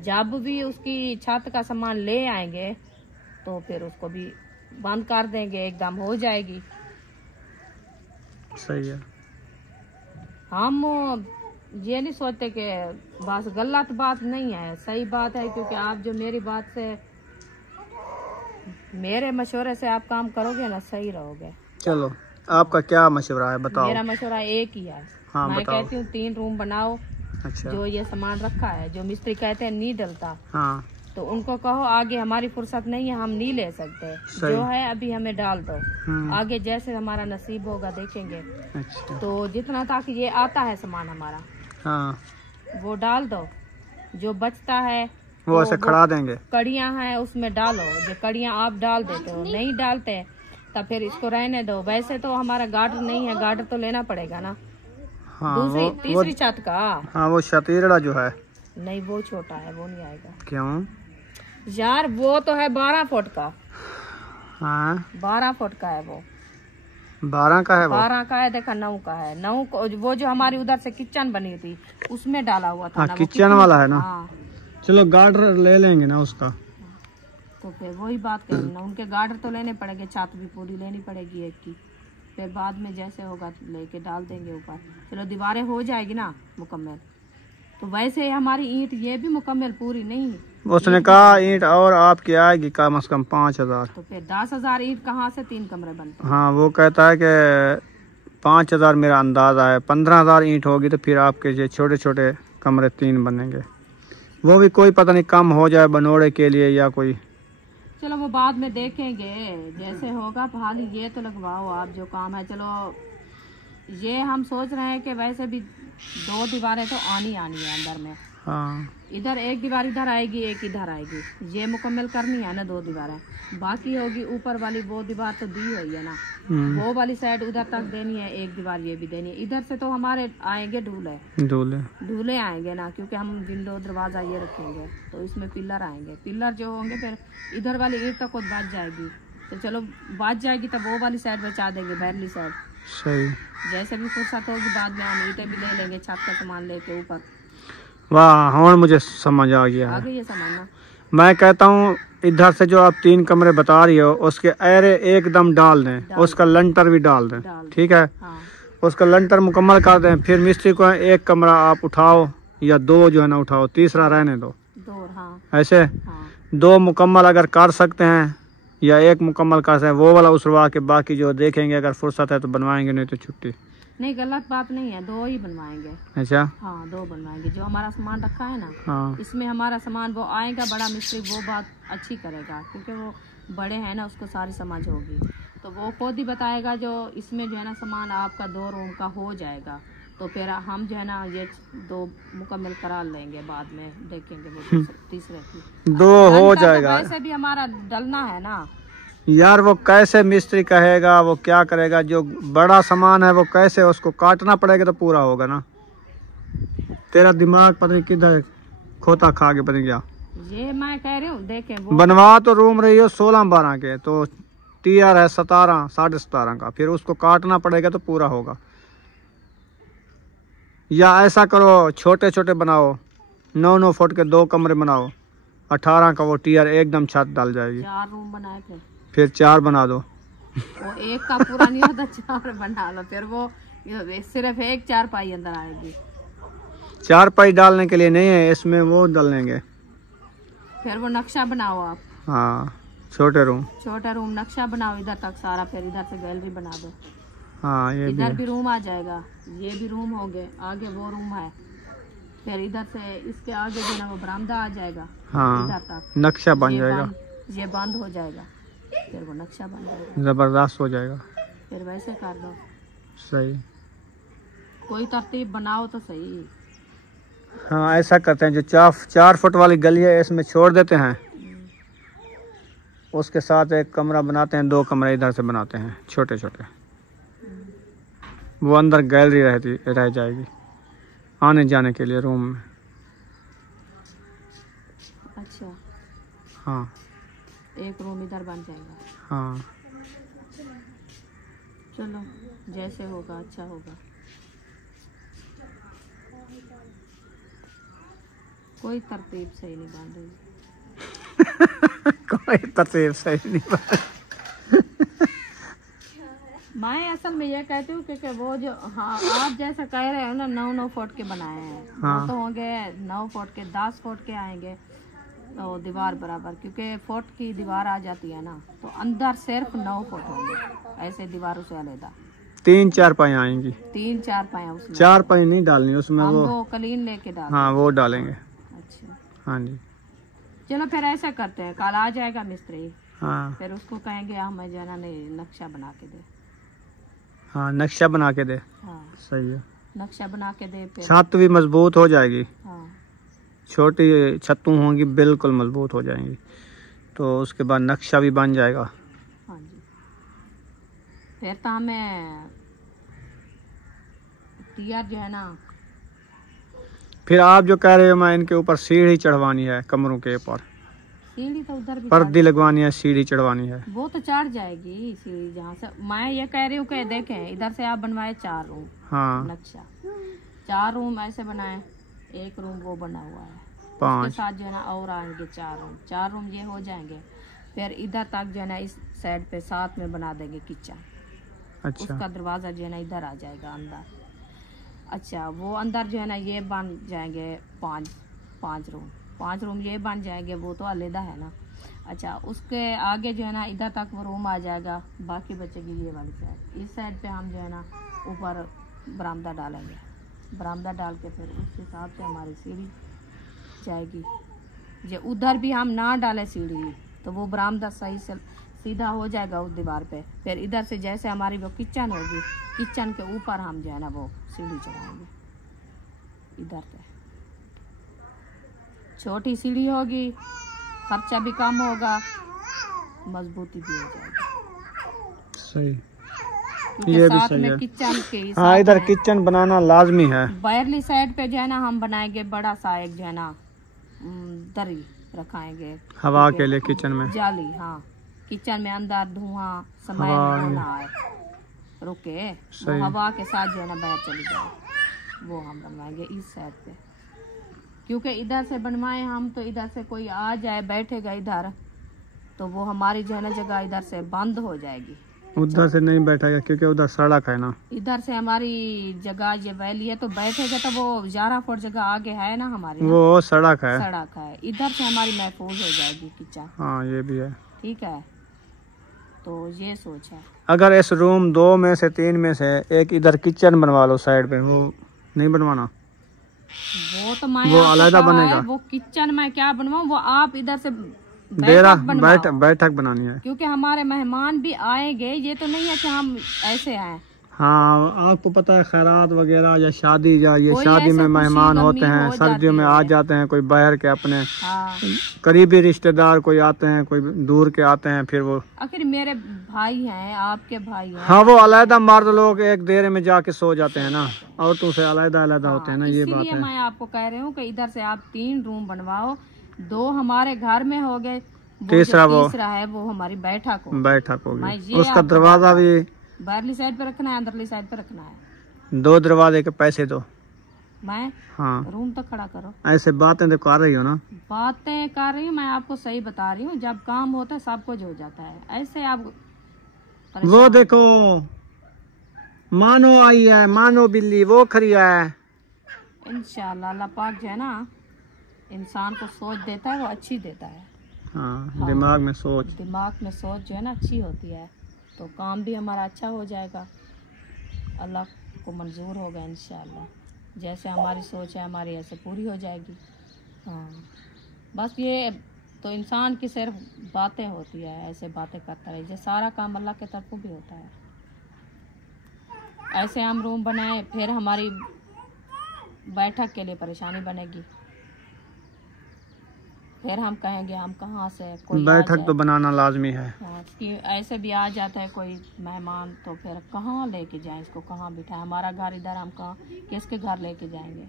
जब भी उसकी छत का सामान ले आएंगे तो फिर उसको भी बंद कर देंगे, एकदम हो जाएगी। सही है। हम ये नहीं सोचते कि बस गलत बात नहीं है, सही बात है। क्योंकि आप जो मेरी बात से, मेरे मशवरे से आप काम करोगे ना, सही रहोगे। चलो आपका क्या मशवरा है बताओ। मेरा मशवरा एक ही है। हाँ, मैं बताओ। कहती हूँ 3 रूम बनाओ। अच्छा। जो ये सामान रखा है, जो मिस्त्री कहते हैं नहीं डलता, हाँ तो उनको कहो आगे हमारी फुर्सत नहीं है, हम नहीं ले सकते, जो है अभी हमें डाल दो। आगे जैसे हमारा नसीब होगा देखेंगे। अच्छा। तो जितना तक ये आता है सामान हमारा, हाँ वो डाल दो। जो बचता है वो ऐसे खड़ा देंगे। कड़ियाँ हैं उसमें डालो। जो कड़ियाँ आप डाल देते हो, नहीं डालते तब फिर इसको रहने दो। वैसे तो हमारा गार्डर नहीं है, गार्डर तो लेना पड़ेगा ना। हाँ दूसरी तीसरी छत का। हाँ वो शतीरड़ा जो है। नहीं वो छोटा है, वो नहीं आएगा। क्यों यार वो तो है 12 फुट का। हाँ 12 फुट का है वो। 12 का है वो। 12 का है, देखा 9 का है। 9 को वो जो हमारी उधर से किचन बनी थी उसमें डाला हुआ था। हाँ ना, किचन वाला है ना। हाँ। चलो गार्डर ले लेंगे ना उसका। तो फिर वही बात करें ना, उनके गार्डर तो लेने पड़ेंगे, छत भी पूरी लेनी पड़ेगी एक की। फिर बाद में जैसे होगा लेके डाल देंगे ऊपर। चलो दीवारें हो जाएगी ना मुकम्मल। तो वैसे हमारी ईंट ये भी मुकम्मल पूरी नहीं। उसने कहा ईंट और आपकी आएगी कम से कम 5000। तो फिर 10,000 ईंट कहाँ से 3 कमरे बनते हैं? हाँ वो कहता है कि 5000 मेरा अंदाजा है। 15000 ईंट होगी तो फिर आपके ये छोटे छोटे कमरे 3 बनेंगे। वो भी कोई पता नहीं कम हो जाए बनोड़े के लिए या कोई। चलो वो बाद में देखेंगे जैसे होगा। फिलहाल ये तो लगवाओ आप जो काम है। चलो ये हम सोच रहे हैं कि वैसे भी 2 दीवारें तो आनी है अंदर में। हाँ इधर एक दीवार इधर आएगी, एक इधर आएगी। ये मुकम्मल करनी है ना 2 दीवारें। बाकी होगी ऊपर वाली वो दीवार तो दी हुई है ना, वो वाली साइड उधर तक देनी है, एक दीवार ये भी देनी है। इधर से तो हमारे आएंगे ढूले आएंगे ना, क्योंकि हम विंडो दरवाजा ये रखेंगे तो इसमें पिलर आएंगे। पिलर जो होंगे फिर इधर वाली ईंट तक खुद बच जाएगी। तो चलो बात जाएगी तब वो वाली साइड बचा देंगे, बैरली साइड। सही। जैसे भी फुर्सत होगी बाद में हम ईंटें भी ले लेंगे, छत का सामान लेके ऊपर। वाह, और मुझे समझ आ गया आ है। गई ये सामान ना। मैं कहता हूँ इधर से जो आप 3 कमरे बता रही हो उसके एरे एकदम डाल दें, उसका लंटर भी डाल दें, ठीक है। हाँ। उसका लंटर मुकम्मल कर दें, फिर मिस्त्री को 1 कमरा आप उठाओ या 2 जो है ना उठाओ, तीसरा रहने दो। 2 हाँ। ऐसे हाँ। 2 मुकम्मल अगर कर सकते हैं या 1 मुकम्मल कर सकते हैं, वो वाला उसरवा के बाकी जो देखेंगे, अगर फुर्सत है तो बनवाएंगे, नहीं तो छुट्टी। नहीं गलत बात नहीं है, 2 ही बनवाएंगे। अच्छा। हाँ 2 बनवाएंगे। जो हमारा सामान रखा है ना, हाँ। इसमें हमारा सामान वो आएगा बड़ा मिस्त्री, वो बात अच्छी करेगा क्योंकि वो बड़े हैं ना, उसको सारी समझ होगी। तो वो खुद ही बताएगा जो इसमें जो है ना सामान आपका 2 रूम का हो जाएगा, तो फिर हम जो है ना ये 2 मुकम्मल करा लेंगे, बाद में देखेंगे वो तीसरे की 2 हो जाएगा। वैसे भी हमारा डलना है ना यार, वो कैसे मिस्त्री कहेगा, वो क्या करेगा, जो बड़ा सामान है वो कैसे उसको काटना पड़ेगा तो पूरा होगा ना। तेरा दिमाग पता नहीं किधर खोता खा के, पता नहीं क्या। ये मैं कह रही हूँ देखें वो बनवा तो रूम रही हो 16-12 के, तो टीआर है 17, 17.5 का, फिर उसको काटना पड़ेगा तो पूरा होगा। या ऐसा करो, छोटे छोटे बनाओ, 9-9 फुट के 2 कमरे बनाओ, 18 का वो टीआर एकदम छत डाल जाएगी। 4 रूम बनाए फिर 4 बना दो। वो 1 का पूरा नहीं होता, 4 बना लो, फिर वो सिर्फ 1 4पाई अंदर आएगी। 4पाई डालने के लिए नहीं है, इसमें वो डालेंगे। फिर वो नक्शा बनाओ आप। हाँ, छोटा रूम नक्शा बनाओ इधर तक सारा, फिर इधर से गैलरी बना दो। हाँ, ये इधर भी भी रूम आ जाएगा, ये भी रूम हो गए, आगे वो रूम है, फिर इधर से इसके आगे जो ना वो बरामदा आ जाएगा। हाँ, इधर तक नक्शा बन जाएगा। ये बंद हो जाएगा, फिर वो नक्शा बन जाएगा, जबरदस्त हो जाएगा। फिर वैसे कर दो। सही। कोई तरतीब बनाओ तो सही। हाँ, ऐसा करते हैं, जो 4 फुट वाली गली है इसमें छोड़ देते हैं, उसके साथ 1 कमरा बनाते हैं, 2 कमरे इधर से बनाते हैं छोटे छोटे, वो अंदर गैलरी रह जाएगी आने जाने के लिए रूम में। अच्छा। हाँ, 1 रूम इधर बन जाएगा। हाँ। चलो जैसे होगा अच्छा होगा। कोई तरतीब सही नहीं बन रही। कोई तरतीब सही नहीं बन रही। मैं असल में ये कहती हूँ कि वो जो हाँ आप जैसा कह रहे हो ना 9-9 फुट के बनाए हैं, हाँ। वो तो होंगे 9 फुट के, 10 फुट के आएंगे तो दीवार बराबर, क्योंकि फुट की दीवार आ जाती है ना, तो अंदर सिर्फ 9 फुट होंगे ऐसे दीवारों से अलग। 3-4 पाई आएंगी। 3-4 पाए उसमें। 4 पाई नहीं डालनी उसमें, वो कलीन लेके डाल। हाँ, वो डालेंगे। अच्छा। हाँ जी। चलो फिर ऐसा करते हैं, कल आ जाएगा मिस्त्री, हाँ। फिर उसको कहेंगे हमें जो है ना नक्शा बना के दे। हाँ, नक्शा बना के दे। हाँ सही है। नक्शा बना के दे, फिर छत भी मजबूत हो जाएगी। हाँ छोटी छतों होंगी बिल्कुल मजबूत हो जाएंगी, तो उसके बाद नक्शा भी बन जाएगा। हाँ जी। फिर तो हमें टीआर जो है ना, फिर आप जो कह रहे हो मैं इनके ऊपर सीढ़ी चढ़वानी है, कमरों के ऊपर सीढ़ी तो उधर भी पर्दी लगवानी है, सीढ़ी चढ़वानी है। वो तो चढ़ जाएगी सीढ़ी जहाँ से। मैं ये कह रही हूँ कि देखें इधर से आप बनवाए 4 रूम। हाँ। नक्शा 4 रूम ऐसे बनाए, 1 रूम वो बना हुआ है, 5 उसके साथ जो है ना और आएंगे 4 रूम ये हो जाएंगे। फिर इधर तक जो है ना इस साइड पे साथ में बना देंगे किचन। अच्छा। उसका दरवाजा जो है ना इधर आ जाएगा अंदर। अच्छा, वो अंदर जो है ना ये बन जाएंगे 5 रूम, 5 रूम ये बन जाएंगे, वो तो अलग है ना। अच्छा, उसके आगे जो है ना इधर तक वो रूम आ जाएगा, बाकी बचेगी ये वाली साइड। इस साइड पे हम जो है ना ऊपर बरामदा डालेंगे, बरामदा डाल के फिर उस हिसाब से हमारी सीढ़ी जाएगी। जो उधर भी हम ना डालें सीढ़ी तो वो बरामदा सही से सीधा हो जाएगा उस दीवार पे। फिर इधर से जैसे हमारी वो किचन होगी, किचन के ऊपर हम जो है ना वो सीढ़ी चढ़ाएंगे। इधर पे छोटी सीढ़ी होगी, खर्चा भी कम होगा, मजबूती भी हो जाएगी। सही। ये भी सही है। किचन के हाँ, इधर किचन बनाना लाजमी है। बाहरली साइड पे जो है ना हम बनाएंगे बड़ा सा एक जो है ना दरी रखाएंगे हवा के लिए किचन में जाली। हाँ, किचन में अंदर धुआं समय में ना आए, रुके वो हवा के साथ जो है ना बाहर चली जाए, वो हम बनवाएंगे इस साइड पे। क्योंकि इधर से बनवाए हम तो इधर से कोई आ जाए बैठेगा इधर तो वो हमारी जो है ना जगह इधर से बंद हो जाएगी, उधर से नहीं बैठेगा क्योंकि उधर सड़क है ना। इधर से हमारी जगह ये वैली है तो बैठेगा तो वो 11 फुट जगह आगे है ना हमारी ना? वो सड़क है, सड़क है, इधर से हमारी महफूज हो जाएगी किचन। हाँ ये भी है, ठीक है, तो ये सोच है। अगर इस रूम 2 में से 3 में से एक इधर किचन बनवा लो साइड पे, वो नहीं बनवाना? वो तो मैं वो अलग बनेगा, वो किचन में क्या बनवाऊं, वो आप इधर से बैठक बनानी है, क्योंकि हमारे मेहमान भी आएंगे, ये तो नहीं है कि हम ऐसे आए। हाँ आपको पता है खैरात वगैरह या शादी या ये शादी में मेहमान होते हैं, सर्दियों में आ जाते हैं, कोई बाहर के अपने करीबी रिश्तेदार कोई आते हैं, कोई दूर के आते हैं, फिर वो आखिर मेरे भाई हैं, आपके भाई हैं। हाँ वो अलग मर्द लोग एक देर में जाके सो जाते हैं ना, औरतों से अलग होते हैं ना, ये बात है। मैं आपको कह रही हूँ कि इधर से आप 3 रूम बनवाओ, 2 हमारे घर में हो गए, तीसरा है वो हमारी बैठक होगी। उसका दरवाजा भी बाहरली साइड पे रखना है, अंदरली साइड पे रखना है। 2 दरवाजे के पैसे दो। मैं हाँ रूम तो खड़ा करो, ऐसे बातें तो कर रही हो ना, बातें कर रही हूँ मैं, आपको सही बता रही हूँ। जब काम होता है सब कुछ हो जाता है, ऐसे आप वो देखो मानो आई है, मानो बिल्ली वो खरी है। इंशाल्लाह अल्लाह पाक जो है ना इंसान को सोच देता है, वो अच्छी देता है। हाँ, दिमाग में सोच जो है ना अच्छी होती है तो काम भी हमारा अच्छा हो जाएगा, अल्लाह को मंजूर होगा इंशाल्लाह। जैसे हमारी सोच है हमारी ऐसे पूरी हो जाएगी। हाँ बस ये तो इंसान की सिर्फ बातें होती है, ऐसे बातें करता है, ये सारा काम अल्लाह के तरफ भी होता है। ऐसे हम रूम बनाए फिर हमारी बैठक के लिए परेशानी बनेगी, फिर हम कहेंगे हम कहाँ से कोई बैठक तो बनाना लाजमी है। हाँ, कि ऐसे भी आ जाता है कोई मेहमान तो फिर कहाँ लेके जाएं इसको, कहाँ बिठाएं, हमारा घर इधर, हम कहाँ किसके घर लेके जाएंगे।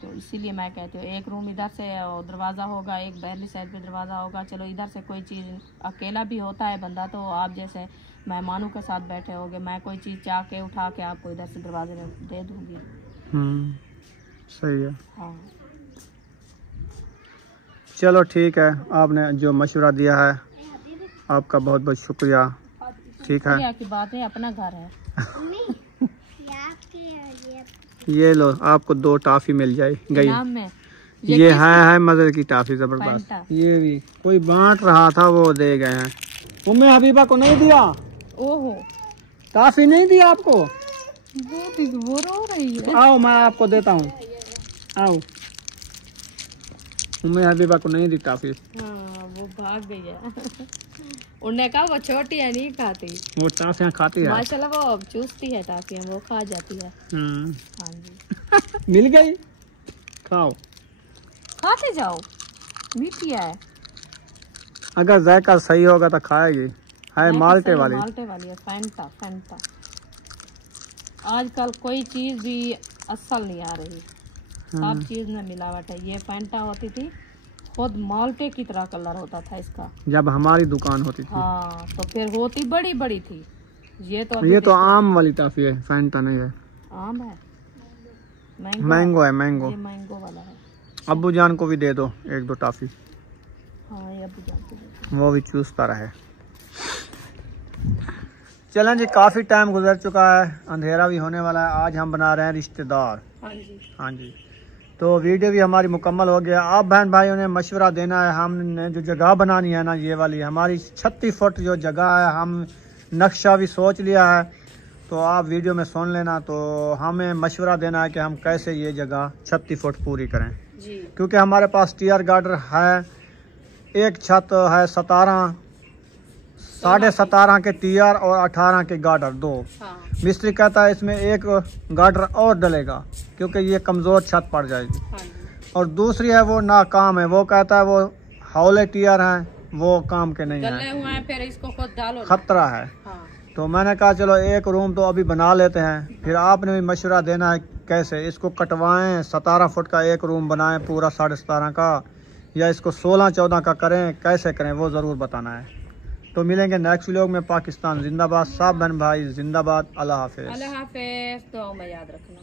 तो इसीलिए मैं कहती हूँ एक रूम इधर से दरवाज़ा होगा, एक बहरली साइड पे दरवाज़ा होगा। चलो इधर से कोई चीज़ अकेला भी होता है बंदा, तो आप जैसे मेहमानों के साथ बैठे होगे, मैं कोई चीज़ चाह के उठा के आपको इधर से दरवाजे में दे दूँगी। सही है। हाँ चलो ठीक है, आपने जो मशवरा दिया है आपका बहुत बहुत शुक्रिया। ठीक है, की बात है, अपना घर है। ये लो आपको 2 टॉफी मिल जाए गई। ये है मदर की टॉफी जबरदस्त। ये भी कोई बांट रहा था वो दे गए हैं। उम्मे हबीबा को नहीं दिया? ओहो टॉफी नहीं दिया आपको? वो रो रही है। आओ मैं आपको देता हूँ, आओ। उम्मे हबीबा को नहीं दी टॉफी। हाँ वो भाग गई है। उन्होंने कहा वो छोटी है नहीं खाती, वो टॉफियाँ खाती है माशाल्लाह, वो चूसती है टॉफियाँ, वो खा जाती है। हाँ जी। मिल गई, खाओ, खाते जाओ, मीठी है। अगर जायका सही होगा तो खाएगी। है माल्टे वाली है, फैंटा। आजकल कोई चीज भी असल नहीं आ रही, सब चीज में मिलावट है। ये फैंटा होती थी खुद माल्टे की तरह कलर होता था इसका जब हमारी दुकान होती थी। हाँ तो फिर होती बड़ी बड़ी थी। ये तो आम वाली टॉफी है, फैंटा नहीं है। आम है, मैंगो है, मैंगो। ये मैंगो वाला है। अब्बू जान को भी दे दो 1-2 टॉफी। हाँ ये अब्बू जान को दे दो, वो भी चूसता रहे। चलें जी, काफ़ी टाइम गुजर चुका है, अंधेरा भी होने वाला है। आज हम बना रहे हैं रिश्तेदार। हाँ जी, तो वीडियो भी हमारी मुकम्मल हो गया। आप बहन भाइयों ने मशवरा देना है, हमने जो जगह बनानी है ना, ये वाली हमारी 36 फुट जो जगह है, हम नक्शा भी सोच लिया है, तो आप वीडियो में सुन लेना। तो हमें मशवरा देना है कि हम कैसे ये जगह 36 फुट पूरी करें जी। क्योंकि हमारे पास टीयर गार्डर है, एक छत है 17, 17.5 के टीयर और 18 के गार्डर 2। मिस्त्री कहता है इसमें एक गार्डर और डलेगा क्योंकि ये कमज़ोर छत पड़ जाएगी। और दूसरी है वो नाकाम है, वो कहता है वो हौले टीयर हैं, वो काम के नहीं है, फिर इसको खुद डालो, खतरा है। तो मैंने कहा चलो एक रूम तो अभी बना लेते हैं, फिर आपने भी मशवरा देना है कैसे इसको कटवाएं। 17 फुट का एक रूम बनाएं पूरा 17.5 का, या इसको 16-14 का करें, कैसे करें वो ज़रूर बताना है। तो मिलेंगे नेक्स्ट व्लॉग में। पाकिस्तान जिंदाबाद, सब बहन भाई जिंदाबाद। अल्लाह हाफिज। अल्लाह हाफिज, दुआ में याद रखना।